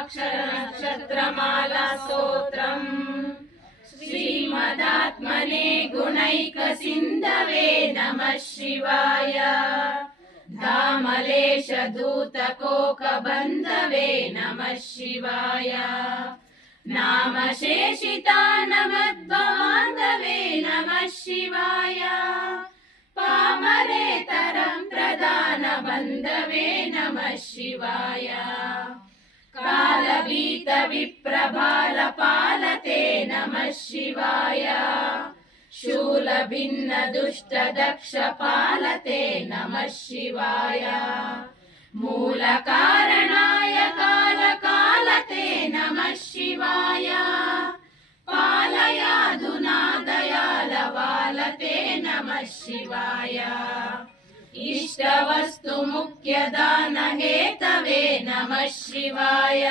अक्षरनक्षत्रमाला स्तोत्रम् श्रीमदात्मने गुणैकसिन्धवे नमः शिवाय। धामलेशदूतकोकबन्धवे नमः शिवाय। नामशेषितानमद्बान्धवे नमः शिवाय। पामरेतरं प्रदानबन्धवे नमः शिवाय। कालभीतविप्रभालपालते नमः शिवाय। शूलभिन्नदुष्टदक्षपालते नमः शिवाय। मूलकारणाय कालकालते नमः शिवाय। पालयाधुना दयालवालते नमः शिवाय। इष्टवस्तु मुख्यदानहेतवे नमः शिवाय।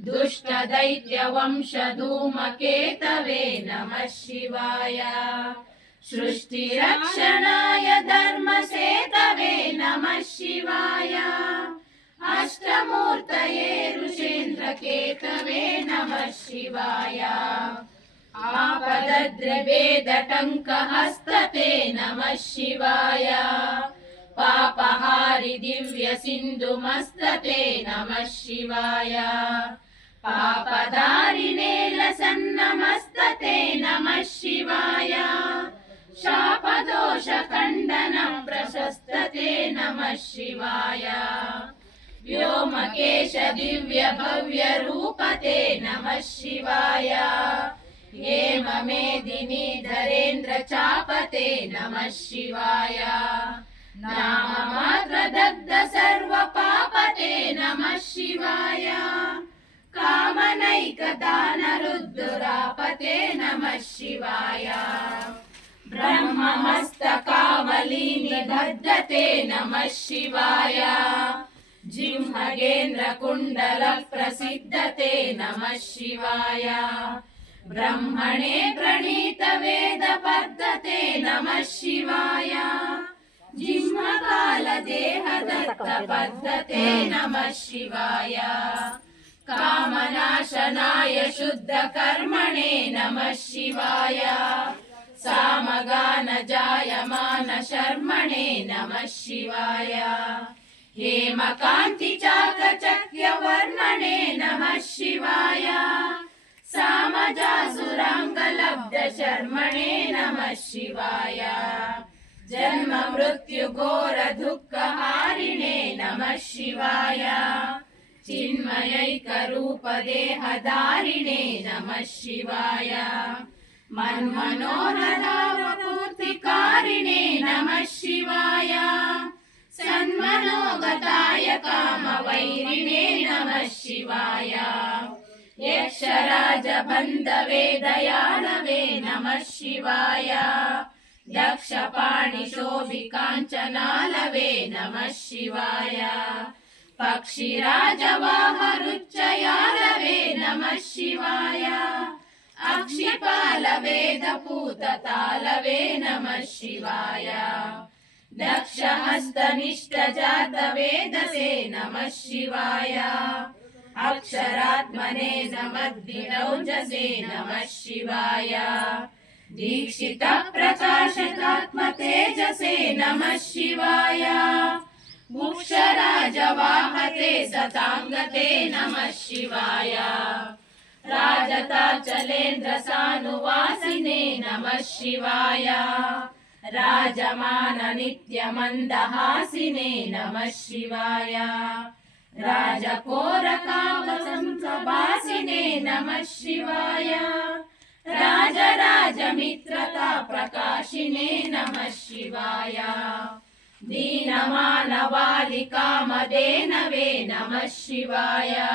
दुष्टदैत्यवंशधूमकेतवे नमः शिवाय। सृष्टिरक्षणाय धर्मसेतवे नमः शिवाय। अष्टमूर्तये ऋषेन्द्रकेतवे नमः शिवाय। आपदद्रिवेदटङ्कहस्तते नमः शिवाय। पापहारि दिव्यसिन्धुमस्तते नमः शिवाय। पापधारिणे लसन्नमस्तते नमः शिवाय। शापदोषखण्डनं प्रशस्तते नमः शिवाय। व्योमकेश दिव्यभव्यरूपते नमः शिवाय। हेममेदिनी धरेन्द्रचापते नमः शिवाय। नाममात्रदग्ध सर्वपापते नमः शिवाय। कामनैकदानरुद्धुरापते नमः शिवाय। ब्रह्ममस्तकावलीनिबद्धते नमः शिवाय। जिह्मगेन्द्रकुण्डलप्रसिद्धते नमः शिवाय। ब्रह्मणे प्रणीतवेदपद्धते नमः शिवाय। जिह्मकालदेहदत्तपद्धते नमः शिवाय। कामनाशनाय शुद्धकर्मणे नमः शिवाय। सामगानजायमानशर्मणे नमः शिवाय। हेमकान्तिचाकचक्यवर्मणे नमः शिवाय। सामजासुराङ्गलब्धशर्मणे नमः शिवाय। जन्म मृत्यु घोर दुःखहारिणे नमः शिवाय। चिन्मयैकरूप देहधारिणे नमः शिवाय। मन्मनोरथावपूर्तिकारिणे नमः शिवाय। सन्मनोगताय कामवैरिणे नमः शिवाय। यक्षराजबन्धवे दयालवे नमः शिवाय। दक्षपाणिशोभिकाञ्चनालवे नमः शिवाय। पक्षिराजवाहरुच्चयालवे नमः शिवाय। अक्षिपालवेदपूततालवे नमः शिवाय। दक्षहस्तनिष्ठजातवेदसे नमः शिवाय। अक्षरात्मने समद्विरौजसे नमः शिवाय। दीक्षितप्रकाशतात्मतेजसे नमः शिवाय। मुक्षराजवाहते सताङ्गते नमः शिवाय। राजताचलेन्द्रसानुवासिने नमः शिवाय। राजमाननित्यमन्दहासिने नमः शिवाय। राजकोरकामसंसभासिने नमः शिवाय। राजराजमित्रता प्रकाशिने नमः शिवाय। दीनमानवालिकामदेनवे नमः शिवाय।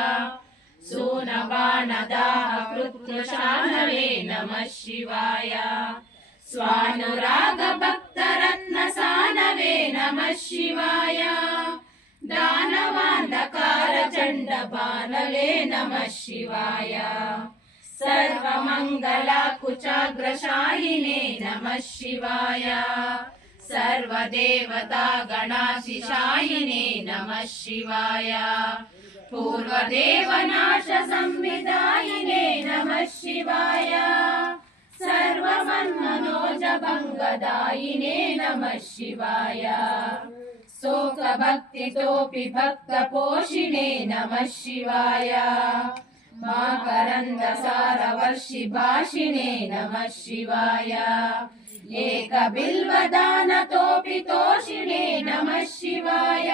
सूनबाणदाहकृत्कृशानवे नमः शिवाय। स्वानुरागभक्तरत्नसानवे नमः शिवाय। दानवान्धकारचण्डबानवे नमः शिवाय। सर्वमङ्गलाकुचाग्रशायिने नमः शिवाय। सर्वदेवतागणाशिशायिने नमः शिवाय। पूर्वदेवनाश संविदायिने नमः शिवाय सर्वमन्मनोजभङ्गदायिने नमः शिवाय शोकभक्तितोऽपि भक्तपोषिणे नमः शिवाय माकरन्दसारवर्षिभाषिणे नमः शिवाय एकबिल्वदानतोऽपि तोषिणे नमः शिवाय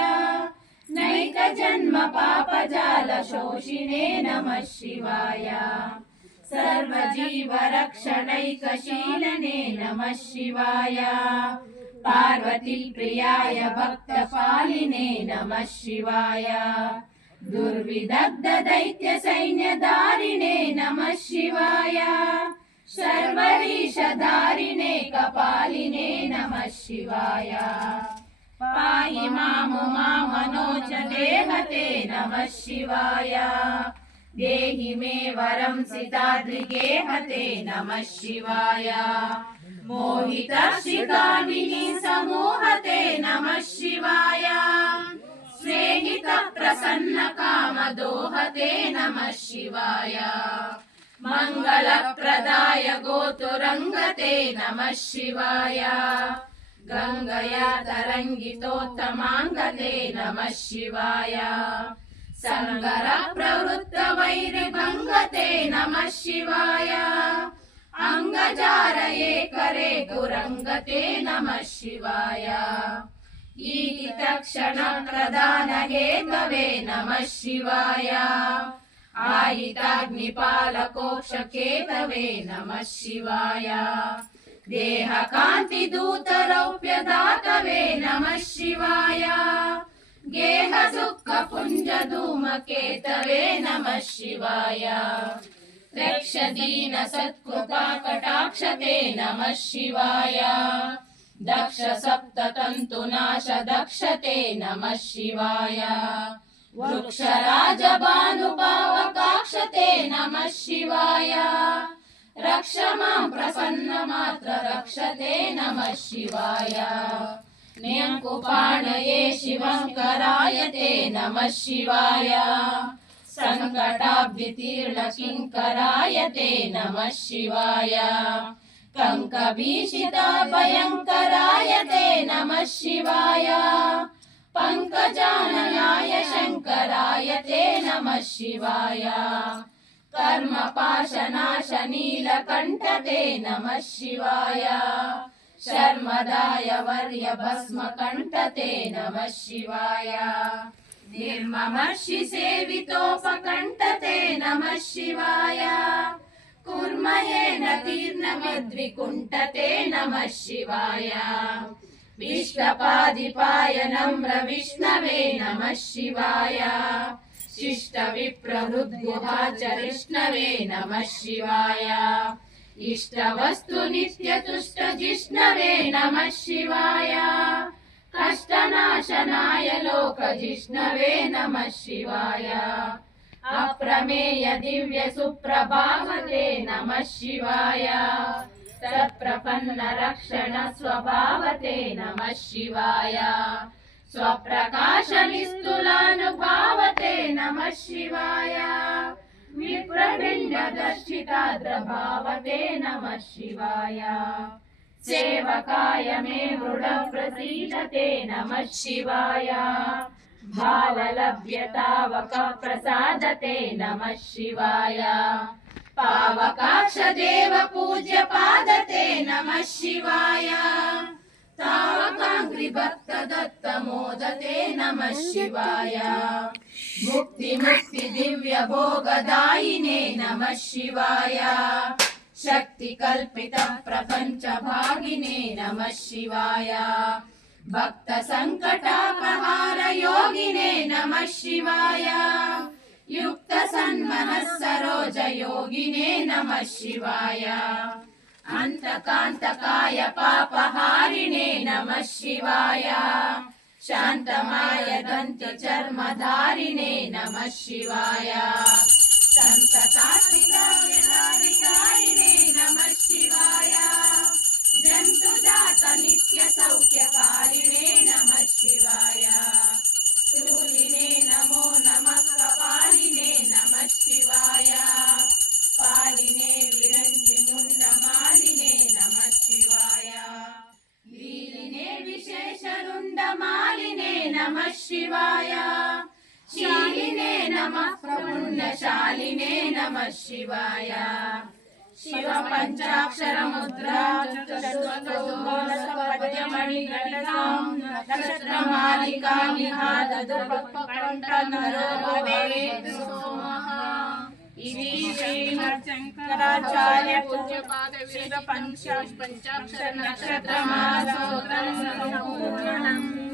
नैकजन्म पापजालशोषिणे नमः शिवाय सर्वजीवरक्षणैकशीलने नमः शिवाय पार्वतीप्रियाय भक्तपालिने नमः शिवाय दुर्विदग्धदैत्यसैन्यधारिणे नमः शिवाय शर्वरीशधारिणे कपालिने नमः शिवाय पाहि मामुमामनोज देहते नमः शिवाय देहि मे वरं सिताद्रिगेहते नमः शिवाय मोहितर्षिकामिनी समूहते नमः शिवाय स्नेहितप्रसन्नकामदोहते नमः शिवाय मङ्गलप्रदाय गोतुरङ्गते नमः शिवाय गङ्गया तरङ्गितोत्तमाङ्गते नमः शिवाय सङ्गरप्रवृत्तवैरिभङ्गते नमः शिवाय अङ्गजारये करे कुरङ्गते नमः शिवाय ईगितक्षणप्रदानहेतवे नमः शिवाय आयिताग्निपालकोक्षकेतवे नमः शिवाय देहकान्तिदूतरौप्यदातवे नमः शिवाय गेहदुःखपुञ्जधूमकेतवे नमः शिवाय रक्षदीनसत्कृपाकटाक्षते नमः शिवाय दक्ष सप्ततन्तुनाश दक्षते नमः शिवाय वृक्षराजभानुभावकाक्षते नमः शिवाय रक्ष मां प्रसन्नमात्र रक्षते नमः शिवाय न्यङ्कुपाणये शिवङ्करायते नमः शिवाय सङ्कटाब्धितीर्णकिङ्करायते नमः शिवाय कङ्कभीषिताभयङ्करायते नमः शिवाय पङ्कजाननाय शङ्करायते नमः शिवाय कर्मपाशनाशनीलकण्ठते नमः शिवाय शर्मदाय वर्यभस्मकण्ठते नमः शिवाय निर्ममर्षिसेवितोपकण्ठते नमः शिवाय कुर्मयेन तीर्णमद्विकुण्ठते नमः शिवाय विष्टपादिपाय नम्र विष्णवे नमः शिवाय शिष्टविप्रहृद्गुहाचरिष्णवे नमः शिवाय इष्टवस्तु नित्यतुष्टजिष्णवे नमः शिवाय कष्टनाशनाय लोकजिष्णवे नमः शिवाय अप्रमेय दिव्य सुप्रभावते नमः शिवाय सत्प्रपन्न रक्षण स्वभावते नमः शिवाय स्वप्रकाश निस्तुलानुभावते नमः शिवाय विप्रबिण्डदर्शिताद्रभावते नमः शिवाय सेवकाय मे मृड प्रसीदते नमः शिवाय भावलभ्यतावक प्रसादते नमः शिवाय पावकाक्ष देव पूज्य पादते नमः शिवाय तावकाङ्घ्रिभक्त दत्त मोदते नमः शिवाय मुक्ति मुक्ति दिव्य भोगदायिने नमः शिवाय शक्ति कल्पित प्रपंच भागिने नमः शिवाय भक्त संकटापहार योगिने नमः शिवाय युक्त सन्मनः सरोज योगिने नमः शिवाय अंतकांतकाय पापहारिणे नमः शिवाय शांतमाय दंत्य चर्मधारिणे नमः शिवाय संततात्मिकारिणे नमः शिवाय जन्तुजात नित्य सौख्यकारिणे नमः शिवाय शूलिने नमो नमः विशेषरुण्डमालिने नमः शिवाय शालिने नमः प्रपुण्यशालिने नमः शिवाय शिव पञ्चाक्षर मुद्रा चतुर्वदनपद्यमणिगणितां नक्षत्रमालिका विहाददुपकण्ठनरो भवेत् सोमः इति श्रीमच्छङ्कराचार्य पूज्यपाद विरद पंचाक्षर नक्षत्रमाला स्तोत्रं सम्पूर्णम्।